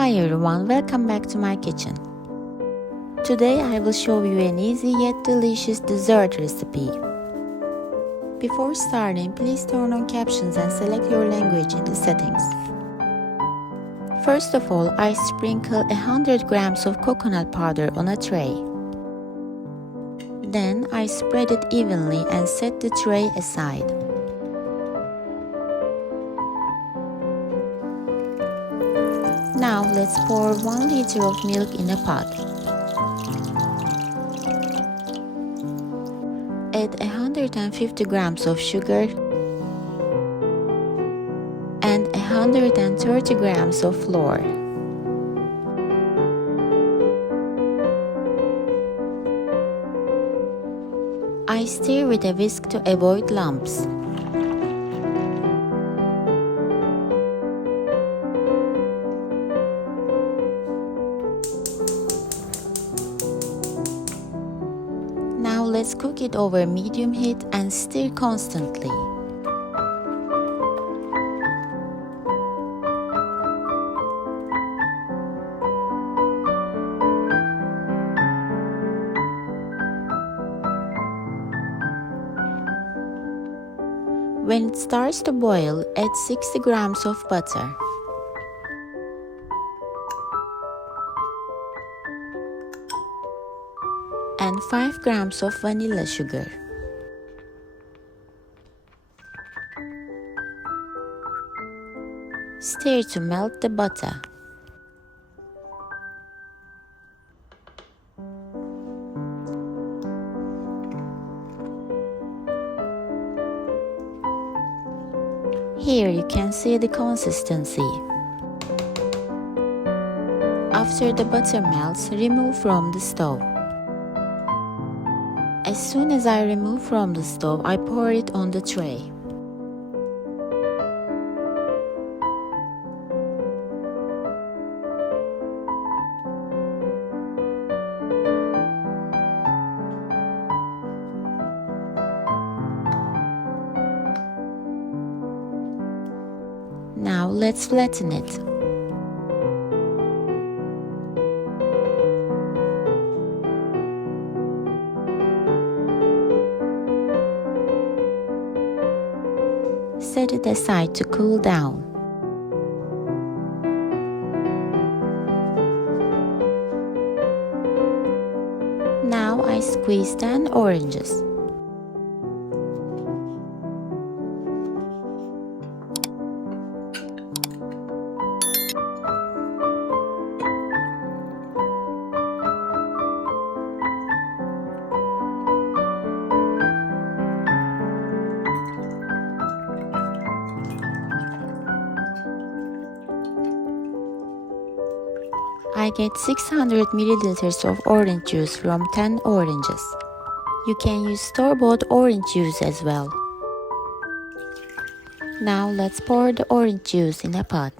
Hi everyone, welcome back to my kitchen. Today I will show you an easy yet delicious dessert recipe. Before starting, please turn on captions and select your language in the settings. First of all, I sprinkle 100 grams of coconut powder on a tray. Then I spread it evenly and set the tray aside. Now let's pour 1 liter of milk in a pot. Add 150 grams of sugar and 130 grams of flour. I stir with a whisk to avoid lumps. Now let's cook it over medium heat and stir constantly. When it starts to boil, add 60 grams of butter. And 5 grams of vanilla sugar. Stir to melt the butter. Here you can see the consistency. After the butter melts, remove from the stove. As soon as I remove from the stove, I pour it on the tray. Now let's flatten it. Set it aside to cool down. Now I squeeze 10 oranges. I get 600 milliliters of orange juice from 10 oranges. You can use store-bought orange juice as well. Now let's pour the orange juice in a pot.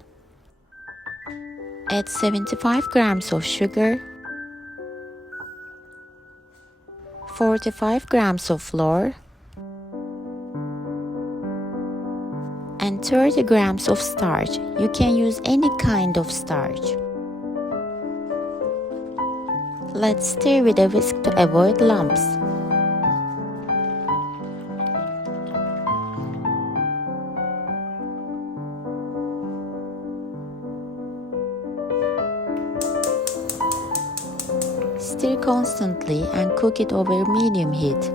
Add 75 grams of sugar, 45 grams of flour, and 30 grams of starch. You can use any kind of starch. Let's stir with a whisk to avoid lumps. Stir constantly and cook it over medium heat.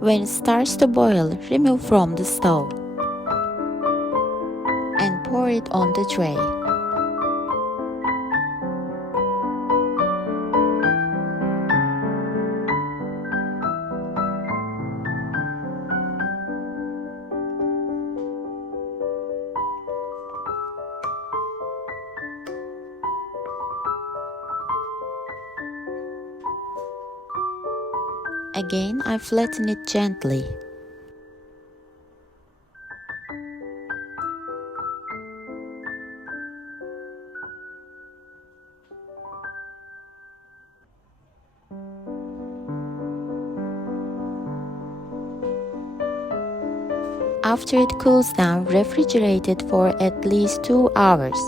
When it starts to boil, remove from the stove and pour it on the tray. Again, I flatten it gently. After it cools down, refrigerate it for at least 2 hours.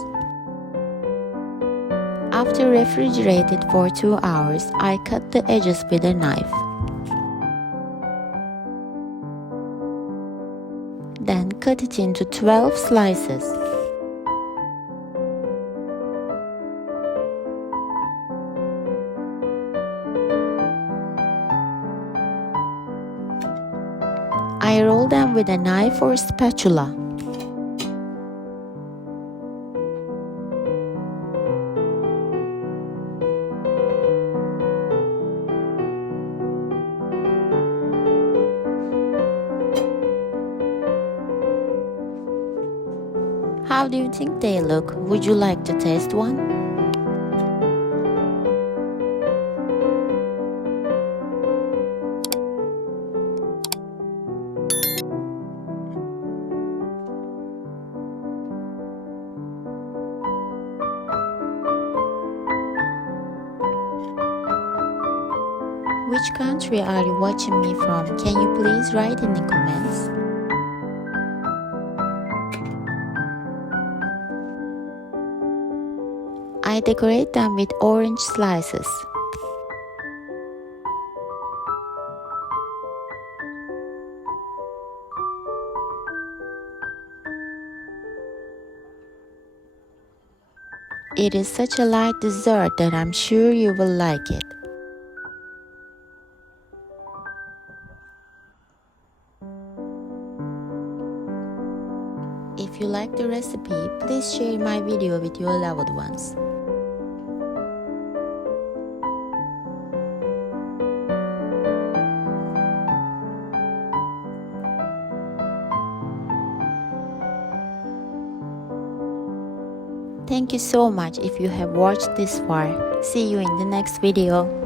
After refrigerated for 2 hours, I cut the edges with a knife. Then cut it into 12 slices. I roll them with a knife or spatula. How do you think they look? Would you like to taste one? Which country are you watching me from? Can you please write in the comments? I decorate them with orange slices. It is such a light dessert that I'm sure you will like it. If you like the recipe, please share my video with your loved ones. Thank you so much if you have watched this far. See you in the next video.